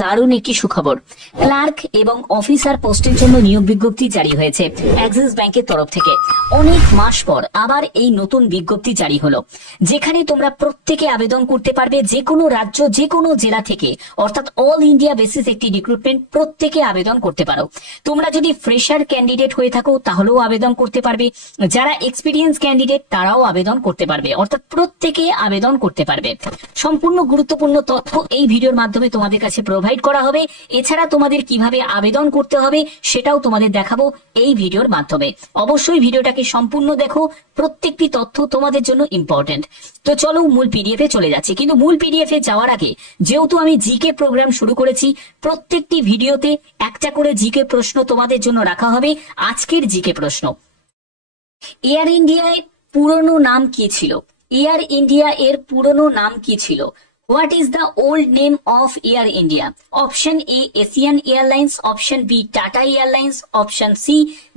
দারুণ একটি সুখবর। ক্লার্ক এবং অফিসার পোস্টের জন্য নিয়োগ বিজ্ঞপ্তি জারি হয়েছে অ্যাক্সিস ব্যাংকের তরফ থেকে। অনেক মাস পর আবার এই নতুন বিজ্ঞপ্তি জারি হলো, যেখানে তোমরা প্রত্যেকে আবেদন করতে পারবে, যে কোনো রাজ্য, যে কোনো জেলা থেকে, অর্থাৎ অল ইন্ডিয়া বেসিস একটি রিক্রুটমেন্ট। প্রত্যেকে আবেদন করতে পারো। তোমরা যদি ফ্রেশার ক্যান্ডিডেট হয়ে থাকো তাহলেও আবেদন করতে পারবে, যারা এক্সপিরিয়েন্স ক্যান্ডিডেট তারাও আবেদন করতে পারবে, অর্থাৎ প্রত্যেকে আবেদন করতে পারবে। সম্পূর্ণ গুরুত্বপূর্ণ তথ্য এই ভিডিওর মাধ্যমে তোমাদের কাছে প্রোভাইড করা হবে। এছাড়া তোমাদের কিভাবে আবেদন করতে হবে সেটাও তোমাদের দেখাবো এই ভিডিওর মাধ্যমে। অবশ্যই ভিডিওটাকে সম্পূর্ণ দেখো, প্রত্যেকটি তথ্য তোমাদের জন্য ইম্পর্টেন্ট। তো চলো মূল পিডিএফ এ চলে যাচ্ছি, কিন্তু মূল পিডিএফ এ যাওয়ার আগে যেহেতু আমি জিকে প্রোগ্রাম শুরু করেছি, প্রত্যেকটি ভিডিওতে একটা করে জিকে প্রশ্ন তোমাদের জন্য রাখা হবে। আজকের জিকে প্রশ্ন, এয়ার ইন্ডিয়ার পুরনো নাম কি ছিল? এয়ার ইন্ডিয়া এর পুরনো নাম কি ছিল? What is the old name of Air India? Option A, Asian Airlines. Option B, Tata Airlines. Option C,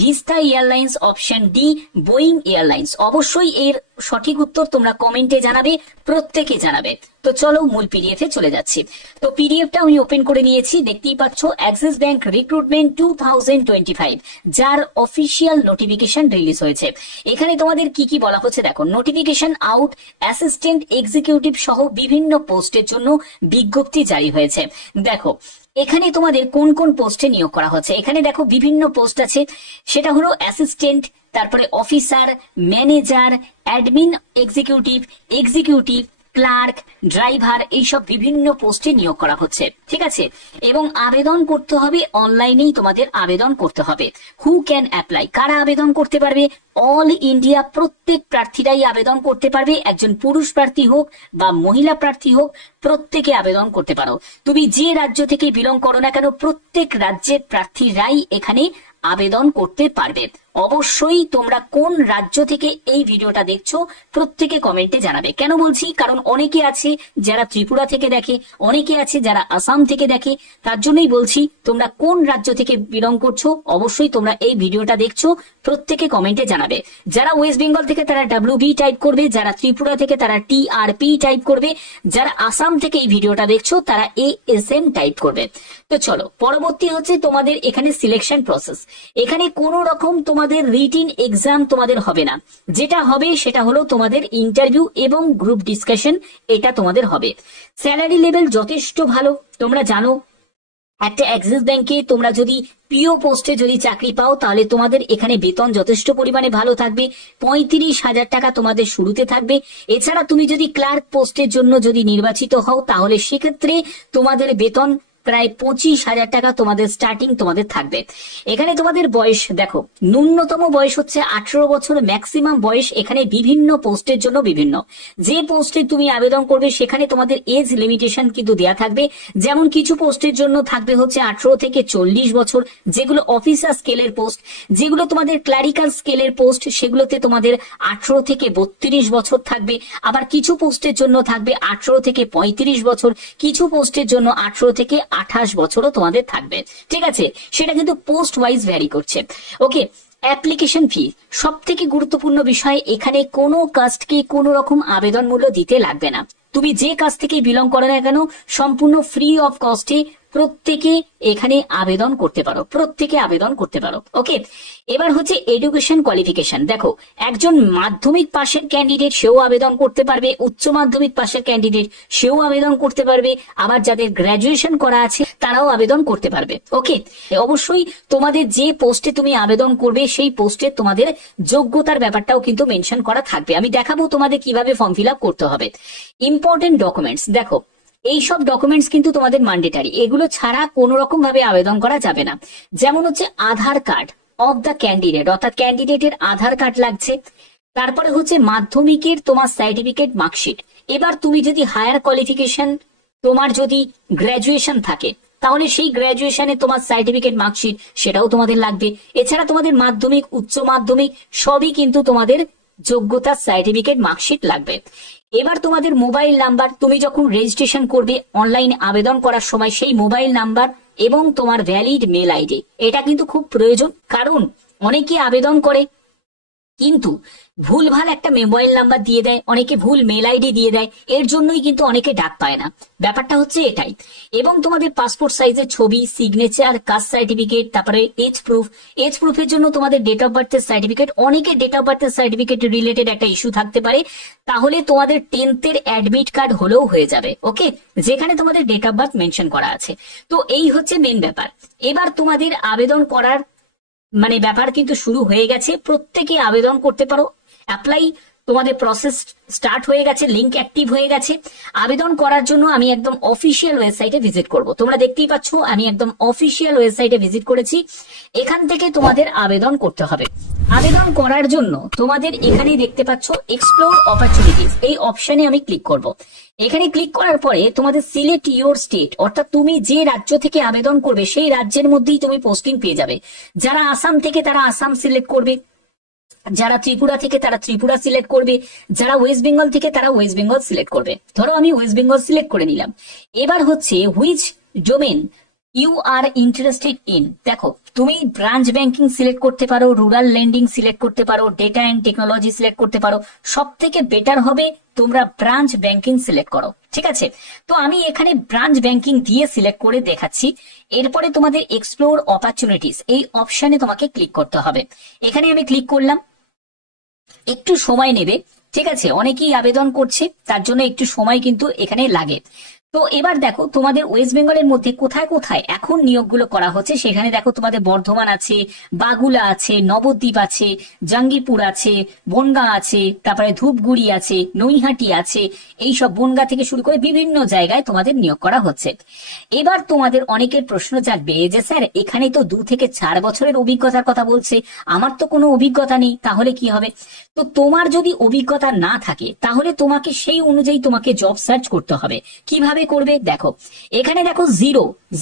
Vista Airlines. Option D, Boeing Airlines. অবশ্যই এর সঠিক উত্তর তোমরা কমেন্টে জানাবে, প্রত্যেকে জানাবে। তো চলো মূল পিডিএফ এ চলে যাচ্ছি। তো পিডিএফটা আমি ওপেন করে নিয়েছি, দেখতেই পাচ্ছ অ্যাক্সিস ব্যাংক রিক্রুটমেন্ট 2025, যার অফিসিয়াল নোটিফিকেশন রিলিজ হয়েছে। এখানে তোমাদের কি কি বলা হচ্ছে দেখো। নোটিফিকেশন আউট, অ্যাসিস্ট্যান্ট এক্সিকিউটিভ সহ বিভিন্ন পোস্টের জন্য বিজ্ঞপ্তি জারি হয়েছে। দেখো এখানে তোমাদের কোন কোন পোস্টে নিয়োগ করা হচ্ছে। এখানে দেখো বিভিন্ন পোস্ট আছে, সেটা হলো অ্যাসিস্ট্যান্ট, তারপরে officer, manager, admin executive, executive, clerk, driver, এইসব বিভিন্ন পোস্টে নিয়োগ করা হচ্ছে। ঠিক আছে, এবং আবেদন করতে হবে অনলাইনেই, তোমাদের আবেদন করতে হবে। হু ক্যান অ্যাপ্লাই, কারা আবেদন করতে পারবে? অল ইন্ডিয়া প্রত্যেক প্রার্থীরাই আবেদন করতে পারবে, একজন পুরুষ প্রার্থী হোক বা মহিলা প্রার্থী হোক, প্রত্যেকে আবেদন করতে পারো। তুমি যে রাজ্য থেকে বিলং করো না কেন, প্রত্যেক রাজ্যের প্রার্থীরাই এখানে আবেদন করতে পারবে। অবশ্যই তোমরা কোন রাজ্য থেকে এই ভিডিওটা দেখছো প্রত্যেকে কমেন্টে জানাবে। কেন বলছি? কারণ অনেকে আছে যারা ত্রিপুরা থেকে দেখে, অনেকে আছে যারা আসাম থেকে দেখে, তার জন্যই বলছি তোমরা কোন রাজ্য থেকে বিলং করছো অবশ্যই তোমরা এই ভিডিওটা দেখছো, প্রত্যেকে কমেন্টে জানাবে। যারা ওয়েস্ট বেঙ্গল থেকে তারা WB টাইপ করবে, যারা ত্রিপুরা থেকে তারা TRP টাইপ করবে, যারা আসাম থেকে এই ভিডিওটা দেখছো তারা ASM টাইপ করবে। তো চলো পরবর্তী হচ্ছে তোমাদের এখানে সিলেকশন প্রসেস। এখানে কোনো রকম তোমাদের রিটিন এক্সাম তোমাদের হবে না, যেটা হবে সেটা হলো তোমাদের ইন্টারভিউ এবং গ্রুপ ডিসকাশন, এটা তোমাদের হবে। স্যালারি লেভেল যথেষ্ট ভালো, তোমরা জানো একটা অ্যাক্সিস ব্যাংকে তোমরা যদি পিও পোস্টে যদি চাকরি পাও তাহলে তোমাদের এখানে বেতন যথেষ্ট পরিমাণে ভালো থাকবে। 35,000 টাকা তোমাদের শুরুতে থাকবে। এছাড়া তুমি যদি ক্লার্ক পোস্টের জন্য যদি নির্বাচিত হও তাহলে সেক্ষেত্রে তোমাদের বেতন প্রায় 25,000 টাকা তোমাদের স্টার্টিং তোমাদের থাকবে। এখানে তোমাদের বয়স দেখো, ন্যূনতম বয়স হচ্ছে 18 বছর, ম্যাক্সিমাম বয়স এখানে বিভিন্ন পোস্টের জন্য বিভিন্ন। যে পোস্টে তুমি আবেদন করবে সেখানে তোমাদের এজ লিমিটেশন কিন্তু দেয়া থাকবে। যেমন কিছু পোস্টের জন্য থাকবে হচ্ছে 18 থেকে 40 বছর, যেগুলো অফিসার স্কেলের পোস্ট। যেগুলো তোমাদের ক্লারিক্যাল স্কেলের পোস্ট সেগুলোতে তোমাদের 18 থেকে 32 বছর থাকবে। আবার কিছু পোস্টের জন্য থাকবে 18 থেকে 35 বছর, কিছু পোস্টের জন্য 18 থেকে 28 বছরও তোমাদের থাকবে। ঠিক আছে, সেটা কিন্তু পোস্ট ওয়াইজ ভ্যারি করছে। ওকে, অ্যাপ্লিকেশন ফি সব থেকে গুরুত্বপূর্ণ বিষয়। এখানে কোনো কাস্টকে কোনো রকম আবেদন মূল্য দিতে লাগবে না। তুমি যে কাস্ট থেকে বিলং করো না কেন সম্পূর্ণ ফ্রি অফ কস্টে প্রত্যেকে এখানে আবেদন করতে পারো, প্রত্যেকে আবেদন করতে পারো। ওকে, এবার হচ্ছে এডুকেশন কোয়ালিফিকেশন। দেখো একজন মাধ্যমিক পাশের ক্যান্ডিডেট সেও আবেদন করতে পারবে, উচ্চ মাধ্যমিক পাশের ক্যান্ডিডেট সেও আবেদন করতে পারবে, আবার যাদের গ্রাজুয়েশন করা আছে তারাও আবেদন করতে পারবে। ওকে, অবশ্যই তোমাদের যে পোস্টে তুমি আবেদন করবে সেই পোস্টে তোমাদের যোগ্যতার ব্যাপারটাও কিন্তু মেনশন করা থাকবে। আমি দেখাবো তোমাদের কিভাবে ফর্ম ফিল আপ করতে হবে। ইম্পর্টেন্ট ডকুমেন্টস, দেখো এইসব ডকুমেন্টস কিন্তু তোমাদের ম্যান্ডেটারি, এগুলো ছাড়া কোন রকম ভাবে আবেদন করা যাবে না। যেমন হচ্ছে আধার কার্ড অফ দ্য ক্যান্ডিডেট, অর্থাৎ ক্যান্ডিডেটের আধার কার্ড লাগছে। তারপরে হচ্ছে মাধ্যমিকের তোমার সার্টিফিকেট, মার্কশিট। এবার তুমি যদি হায়ার কোয়ালিফিকেশন তোমার যদি গ্রাজুয়েশন থাকে তাহলে সেই গ্রাজুয়েশনে তোমার সার্টিফিকেট, মার্কশিট সেটাও তোমাদের লাগবে। এছাড়া তোমাদের মাধ্যমিক, উচ্চ মাধ্যমিক সবই কিন্তু তোমাদের যোগ্যতা সার্টিফিকেট, মার্কশিট লাগবে। এবার তোমাদের মোবাইল নাম্বার, তুমি যখন রেজিস্ট্রেশন করবে অনলাইন আবেদন করার সময় সেই মোবাইল নাম্বার এবং তোমার ভ্যালিড মেল আইডি এটা কিন্তু খুব প্রয়োজন। কারণ অনেকে আবেদন করে কিন্তু ভুলভাল একটা মোবাইল নাম্বার দিয়ে দেয়, অনেকে ভুল মেল আইডি দিয়ে দেয়, এর জন্যই কিন্তু অনেকে ডাক পায় না। ব্যাপারটা হচ্ছে এটাই। এবং তোমাদের পাসপোর্ট সাইজের ছবি, সিগনেচার, কাস্ট সার্টিফিকেট, তারপরে এজ প্রুফের জন্য তোমাদের ডেট অফ বার্থের সার্টিফিকেট, অনেকে ডেট অফ বার্থের সার্টিফিকেট রিলেটেড একটা ইস্যু থাকতে পারে, তাহলে তোমাদের 10th অ্যাডমিট কার্ড হলেও হয়ে যাবে, ওকে, যেখানে তোমাদের ডেট অফ বার্থ মেনশন করা আছে। তো এই হচ্ছে মেন ব্যাপার। এবার তোমাদের আবেদন করার ব্যাপার কিন্তু শুরু হয়ে গেছে, প্রত্যেকে আবেদন করতে পারো। অ্যাপ্লাই তোমাদের প্রসেস স্টার্ট হয়ে গেছে, লিংক অ্যাক্টিভ হয়ে গেছে। আবেদন করার জন্য আমি একদম অফিসিয়াল ওয়েবসাইটে ভিজিট করব। তোমরা দেখতেই পাচ্ছ আমি একদম অফিসিয়াল ওয়েবসাইটে ভিজিট করেছি। এখান থেকে তোমাদের আবেদন করতে হবে। আবেদন করার জন্য তোমাদের এখানে দেখতে পাচ্ছ এক্সপ্লোর অপরচুনিটিস, এই অপশনে আমি ক্লিক করব। এখানে ক্লিক করার পরে তোমাদের সিলেক্ট ইউর স্টেট, অর্থাৎ তুমি যে রাজ্য থেকে আবেদন করবে সেই রাজ্যের মধ্যেই তুমি পোস্টিং পেয়ে যাবে। যারা আসাম থেকে তারা আসাম সিলেক্ট করবে, যারা ত্রিপুরা থেকে তারা ত্রিপুরা সিলেক্ট করবে, যারা ওয়েস্ট বেঙ্গল থেকে তারা ওয়েস্ট বেঙ্গল সিলেক্ট করবে। ধরো আমি ওয়েস্ট বেঙ্গল সিলেক্ট করে নিলাম। এবার হচ্ছে which domain you are interested in. দেখো তুমি ব্রাঞ্চ ব্যাংকিং সিলেক্ট করতে পারো, রুরাল লেন্ডিং সিলেক্ট করতে পারো, ডেটা অ্যান্ড টেকনোলজি সিলেক্ট করতে পারো। সব থেকে বেটার হবে তোমরা ব্রাঞ্চ ব্যাংকিং সিলেক্ট করো, ঠিক আছে। তো আমি এখানে ব্রাঞ্চ ব্যাংকিং দিয়ে সিলেক্ট করে দেখাচ্ছি। এরপরে তোমাদের এক্সপ্লোর অপরচুনিটিস এই অপশনে তোমাকে ক্লিক করতে হবে। এখানে আমি ক্লিক করলাম, একটু সময় নেবে, ঠিক আছে, অনেকেই আবেদন করছে, তার জন্য একটু সময় কিন্তু এখানে লাগে। তো এবার দেখো তোমাদের ওয়েস্ট বেঙ্গলের মধ্যে কোথায় কোথায় এখন নিয়োগগুলো করা হচ্ছে। সেখানে দেখো তোমাদের বর্ধমান আছে, বাগুলা আছে, নবদ্বীপ আছে, জাঙ্গিপুর আছে, বনগাঁ আছে, তারপরে ধূপগুড়ি আছে, নৈহাটি আছে, এইসব বনগাঁ থেকে শুরু করে বিভিন্ন জায়গায় তোমাদের নিয়োগ করা হচ্ছে। এবার তোমাদের অনেকের প্রশ্ন জাগবে যে স্যার এখানে তো 2 থেকে 4 বছরের অভিজ্ঞতার কথা বলছে, আমার তো কোনো অভিজ্ঞতা নেই, তাহলে কি হবে? তো তোমার যদি অভিজ্ঞতা না থাকে তাহলে তোমাকে সেই অনুযায়ী তোমাকে জব সার্চ করতে হবে। কিভাবে করবে দেখো, এখানে দেখো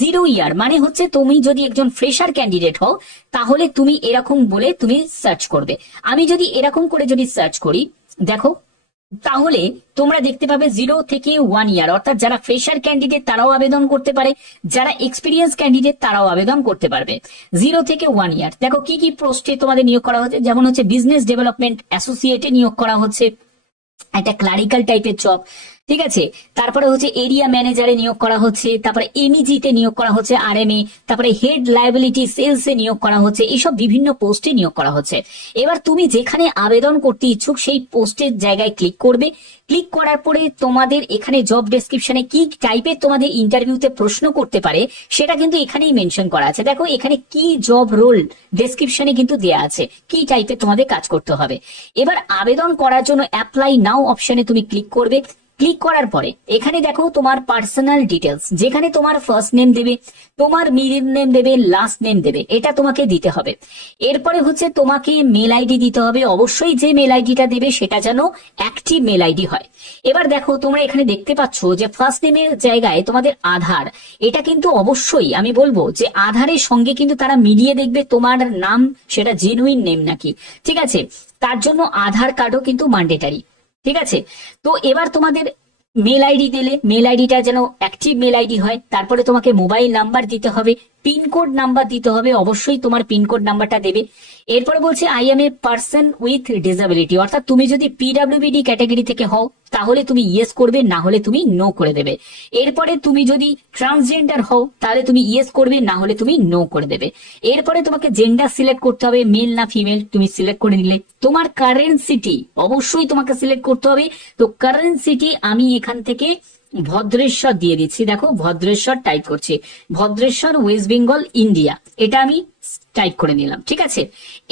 জিরো ইয়ার মানে হচ্ছে তুমি যদি একজন ফ্রেশার ক্যান্ডিডেট হও তাহলে তুমি এরকম বলে তুমি সার্চ করবে। আমি যদি এরকম করে যদি সার্চ করি দেখো, তাহলে তোমরা দেখতে পাবে 0 থেকে 1 ইয়ার, অর্থাৎ যারা ফ্রেশার ক্যান্ডিডেট তারাও আবেদন করতে পারে, যারা এক্সপিরিয়েন্স ক্যান্ডিডেট তারাও আবেদন করতে পারবে। 0 থেকে 1 ইয়ার। দেখো কি কি পোস্টে তোমাদের নিয়োগ করা হচ্ছে, যেমন হচ্ছে বিজনেস ডেভেলপমেন্ট অ্যাসোসিয়েটে নিয়োগ করা হচ্ছে, একটা ক্লারিক্যাল টাইপের জব, ঠিক আছে। তারপরে হচ্ছে এরিয়া ম্যানেজারে নিয়োগ করা হচ্ছে, তারপরে এমইজি তে নিয়োগ করা হচ্ছে, আরএমএ, তারপরে হেড লায়াবিলিটি সেলস এ নিয়োগ করা হচ্ছে, এইসব বিভিন্ন পোস্টে নিয়োগ করা হচ্ছে। এবার তুমি যেখানে আবেদন করতে ইচ্ছুক সেই পোস্টের জায়গায় ক্লিক করবে। ক্লিক করার পরে তোমাদের এখানে জব ডেসক্রিপশনে কি টাইপের তোমাদের ইন্টারভিউতে প্রশ্ন করতে পারে সেটা কিন্তু এখানেই মেনশন করা আছে। দেখো এখানে কি জব রোল ডেসক্রিপশনে কিন্তু দেয়া আছে, কি টাইপের তোমাদের কাজ করতে হবে। এবার আবেদন করার জন্য অ্যাপ্লাই নাও অপশনে তুমি ক্লিক করবে। ক্লিক করার পরে এখানে দেখো তোমার পার্সোনাল ডিটেলস, যেখানে তোমার ফার্স্ট নেম দেবে, তোমার মিডল নেম দেবে, লাস্ট নেম দেবে, এটা তোমাকে দিতে হবে। এরপরে হচ্ছে তোমাকে মেল আইডি দিতে হবে। অবশ্যই যে মেল আইডিটা দেবে সেটা যেন অ্যাক্টিভ মেল আইডি হয়। এবার দেখো তোমরা এখানে দেখতে পাচ্ছ যে ফার্স্ট নেমের জায়গায় তোমাদের আধার, এটা কিন্তু অবশ্যই আমি বলবো যে আধারের সঙ্গে কিন্তু তারা মিলিয়ে দেখবে তোমার নাম সেটা জেনুইন নেম নাকি, ঠিক আছে। তার জন্য আধার কার্ডও কিন্তু ম্যান্ডেটারি, ঠিক আছে। তো এবার তোমাদের মেল আইডি দিলে মেল আইডিটা যেন অ্যাক্টিভ মেল আইডি হয়। তারপরে তোমাকে মোবাইল নাম্বার দিতে হবে, পিনকোড নাম্বার দিতে হবে, অবশ্যই তোমার পিনকোড নাম্বারটা দেবে। এরপরে বলছে I M a person with disability, অর্থাৎ তুমি যদি পিডব্লিউডি ক্যাটাগরি থেকে হও তাহলে তুমি ইয়েস করবে, না হলে তুমি নো করে দেবে। এরপরে তুমি যদি ট্রান্সজেন্ডার হও তাহলে তুমি ইয়েস করবে, না হলে তুমি নো করে দেবে। এরপরে তোমাকে জেন্ডার সিলেক্ট করতে হবে, মেল না ফিমেল, তুমি সিলেক্ট করে নিলে। তোমার কারেন্ট সিটি অবশ্যই তোমাকে সিলেক্ট করতে হবে। তো কারেন্ট সিটি আমি এখান থেকে ভদ্রেশ্বর দিয়ে দিচ্ছি। দেখো ভদ্রেশ্বর টাইপ করছি, ভদ্রেশ্বর ওয়েস্ট বেঙ্গল ইন্ডিয়া, এটা আমি টাইপ করে নিলাম, ঠিক আছে।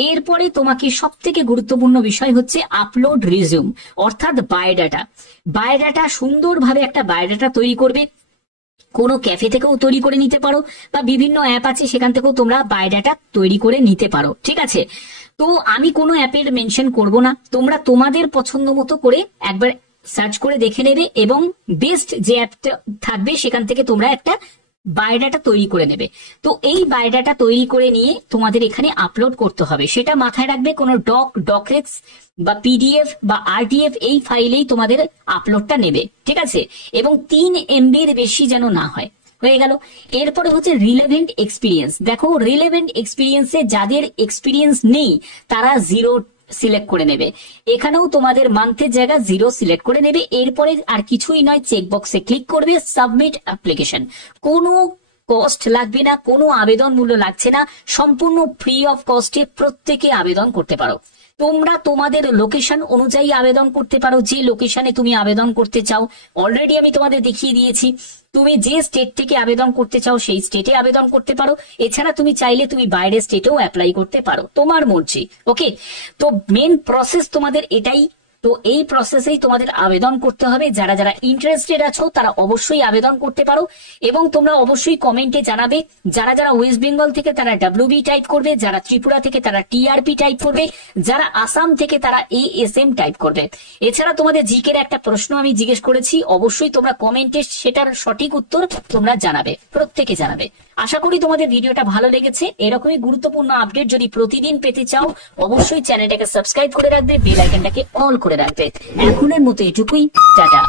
এরপরে তোমাকে সব থেকে গুরুত্বপূর্ণ বিষয় হচ্ছে আপলোড রিজিউম, অর্থাৎ বায়োডাটা। বায়োডাটা সুন্দরভাবে একটা বায়োডাটা তৈরি করবে। কোনো ক্যাফে থেকেও তৈরি করে নিতে পারো বা বিভিন্ন অ্যাপ আছে সেখান থেকেও তোমরা বায়োডাটা তৈরি করে নিতে পারো, ঠিক আছে। তো আমি কোনো অ্যাপের মেনশন করব না, তোমরা তোমাদের পছন্দ মতো করে একবার সার্চ করে দেখে নেবে এবং বেস্ট যে অ্যাপটা থাকবে সেখান থেকে তোমরা একটা বায়োডাটা তৈরি করে নেবে। তো এই বায়োডাটা তৈরি করে নিয়ে তোমাদের এখানে আপলোড করতে হবে। সেটা মাথায় রাখবে, কোনো ডকরেক্স বা পিডিএফ বা আরটিএফ এই ফাইলেই তোমাদের আপলোডটা নেবে, ঠিক আছে। এবং 3 MB বেশি যেন না হয়। হয়ে গেল। এরপরে হচ্ছে রিলেভেন্ট এক্সপিরিয়েন্স। দেখো রিলেভেন্ট এক্সপিরিয়েন্সে যাদের এক্সপিরিয়েন্স নেই তারা সিলেক্ট করে নেবে। এখানেও তোমাদের মান্থের জায়গা 0 সিলেক্ট করে নেবে। এরপরে আর কিছুই নয়, চেক বক্সে ক্লিক করবে, সাবমিট অ্যাপ্লিকেশন। কোনো কস্ট লাগবে না, কোনো আবেদন মূল্য লাগছে না, সম্পূর্ণ ফ্রি অফ কস্টে প্রত্যেকে আবেদন করতে পারো। তোমরা তোমাদের লোকেশন অনুযায়ী আবেদন করতে পারো, যে লোকেশনে তুমি আবেদন করতে চাও অলরেডি আমি তোমাদের দেখিয়ে দিয়েছি। তুমি যে স্টেট থেকে আবেদন করতে চাও সেই স্টেটে আবেদন করতে পারো। এছাড়া তুমি চাইলে তুমি বাইরের স্টেটেও অ্যাপ্লাই করতে পারো, তোমার মর্জি। ওকে, তো মেন প্রসেস তোমাদের এটাই। তো এই প্রসেসেই তোমাদের আবেদন করতে হবে। যারা যারা ইন্টারেস্টেড আছো তারা অবশ্যই আবেদন করতে পারো, এবং তোমরা অবশ্যই কমেন্টে জানাবে। যারা যারা ওয়েস্ট বেঙ্গল থেকে তারা WB টাইপ করবে, যারা ত্রিপুরা থেকে তারা TRP টাইপ করবে, যারা আসাম থেকে তারা ASM টাইপ করবে। এছাড়া তোমাদের জিকের একটা প্রশ্ন আমি জিজ্ঞেস করেছি, অবশ্যই তোমরা কমেন্টে সেটার সঠিক উত্তর তোমরা জানাবে, প্রত্যেকে জানাবে। আশা করি তোমাদের ভিডিওটা ভালো লেগেছে। এরকমই গুরুত্বপূর্ণ আপডেট যদি প্রতিদিন পেতে চাও অবশ্যই চ্যানেলটাকে সাবস্ক্রাইব করে রাখবে, বেল আইকনটাকে অল করে রাখবে। এখনের মতো এটুকুই, টাটা।